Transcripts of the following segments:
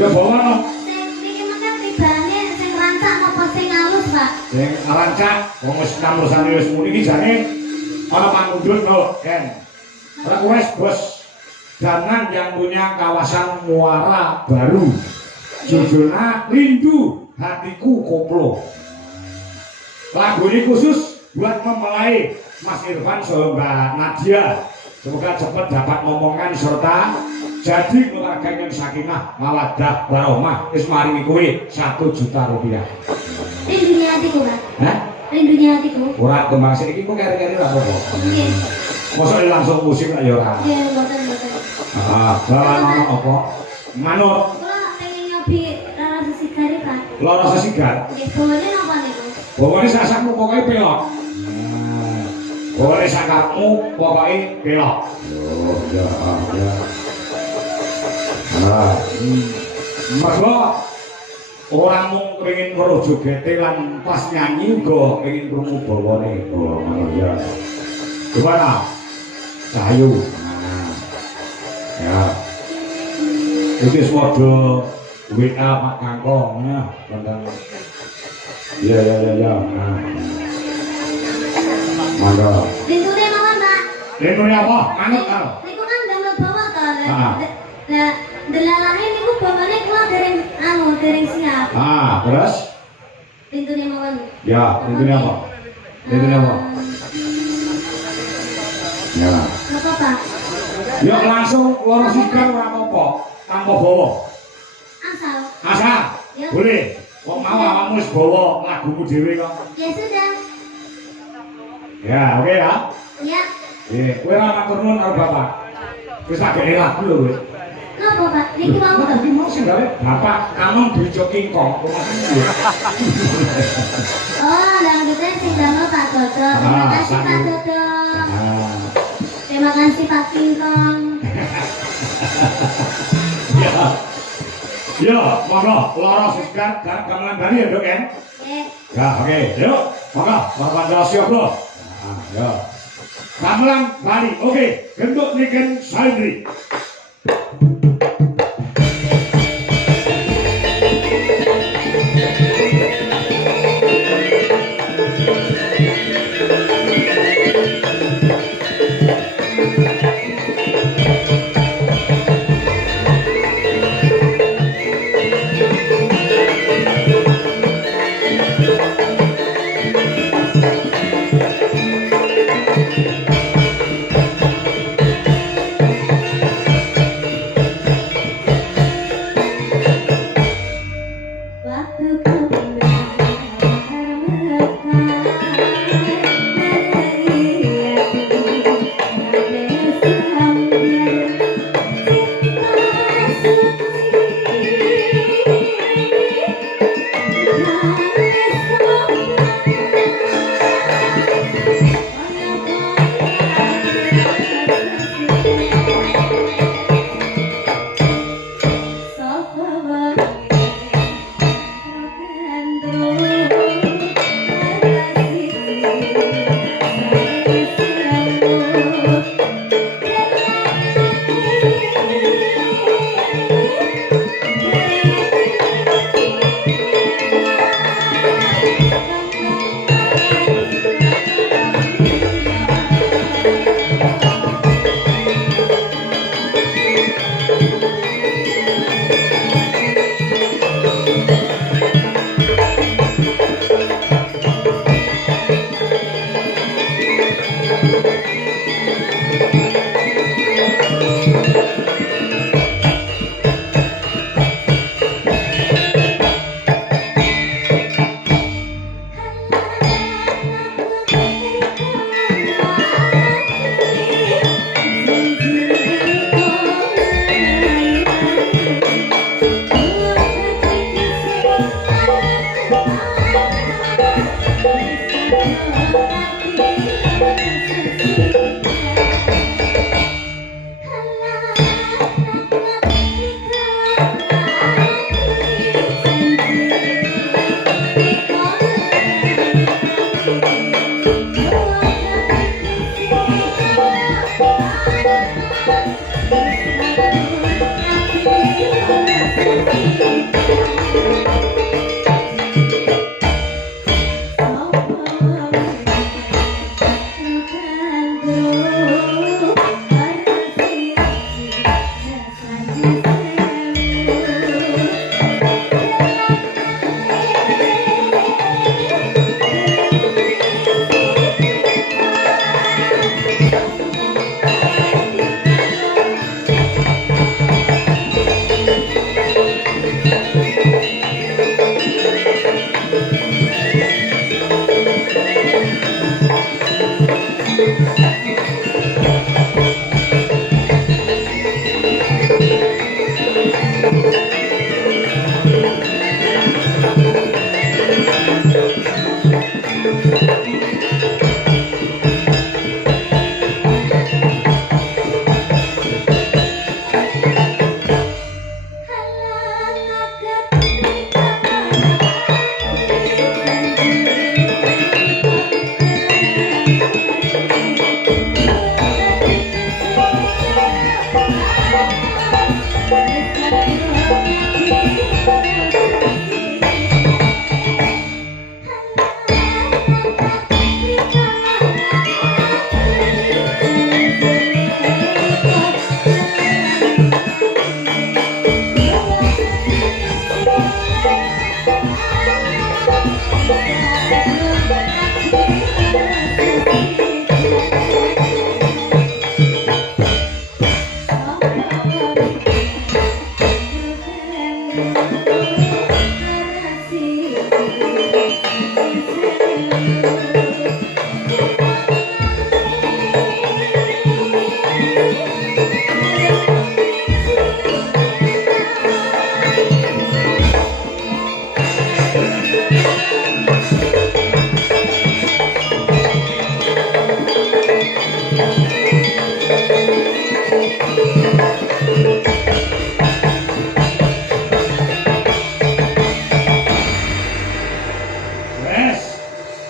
Ya bawa no. Iki mengke tibane sing rancak apa sing halus, Pak? Sing rancak wong wis kamursane wis muni iki jane ana pangundhut no, Ken. Request bos Danan yang punya kawasan Muara Baru. Judulnya Rindu Hatiku Koplo. Lagu ini khusus buat mempelai Mas Irfan sama Mbak Nadia. Semoga cepat dapat ngomongan serta jadi keluarga yang sakinah mawaddah warahmah. Wis maringi kowe 1 juta rupiah. Rindunya hatiku, Pak. Hah? Rindunya hatiku. Ora kembang sik iki kok kere-kere ra apa-apa. Nggih. Mosok langsung musik lah ya ora. Nggih, mboten. Ah, bawa ono apa? Manut. Kula pengen nyobi rara sesigari, Pak. Loro sesigar. Nggih, bawane napa niku? Bawane sasakmu pokoke pelok. Bawane sakakmu pokoke pelok. Oh, ya. Nah, mergo orang mung kepengin weruh jogete lan pas nyanyi uga kepengin krungu bawane. Oh, ya. Gimana? Cahayu. Ya. Iki semoga WA Pak Kangkong ya, tentang. Ya. Nah. Mangga. Rindune mawon, Pak. Rindune apa? Manut karo. Niku kan damel bawa to. Heeh. Lah, delalahe niku bawane kula dereng siap. Terus? Rindune mawon. Ya, rindune apa? Rindune apa? Ya. Napa, Pak? Ya langsung loro sigar ora apa-apa, tanpa bawa. Asal. Ya. Boleh. Wong mau awakmu wis bawa lagumu dhewe kok. Ya sudah. Ya, oke ya. Ya. Kowe ora matur nuwun karo Bapak. Wis tak gene lagu lho kowe. Napa, Pak? Niki mau Tapi mau sing gawe Bapak kanon dijo kingkong. Oh, dangdutnya sing damel Pak Dodo. Terima kasih Pak Dodo. Terima kasih Pak Kingkong. Ya, monggo, loro sigar dan gamelan Bali ya, Dok, kan? Ya, oke. Yuk, monggo, Bapak siap, Bro. Ya. Gamelan Bali. Oke, gendut niken Saindri. Thank you.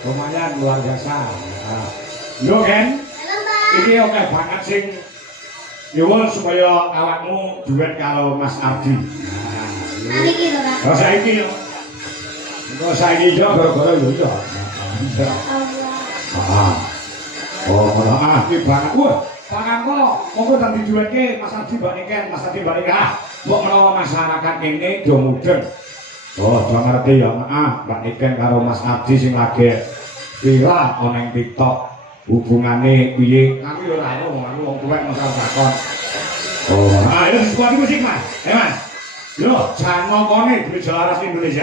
Lumayan luar biasa. Nah, yo Ken, ini oke banget sing nyuwun supaya awakmu duet karo Mas Ardi. Nah, Niki lho, Pak. kalau saiki yo, kalau saiki yo gara-gara yo yo. Allah. Oh, iki banget. Wah, pangangko, monggo tak diduetke Mas Ardi Mbak Niken, Mas Ardi Mbak Niken. Mbok menawa masyarakat kene do mudeng. Oh, do ngerti ya, Mbak Niken karo Mas Ardi sing lagi viral ana ing TikTok. Hubungane piye? Aku yo ora ono, aku wong tuwek masalah takon. Oh, ayo sebuah musik, Mas. Mas. Yo, jangan ngomongin duit Jalaras Indonesia.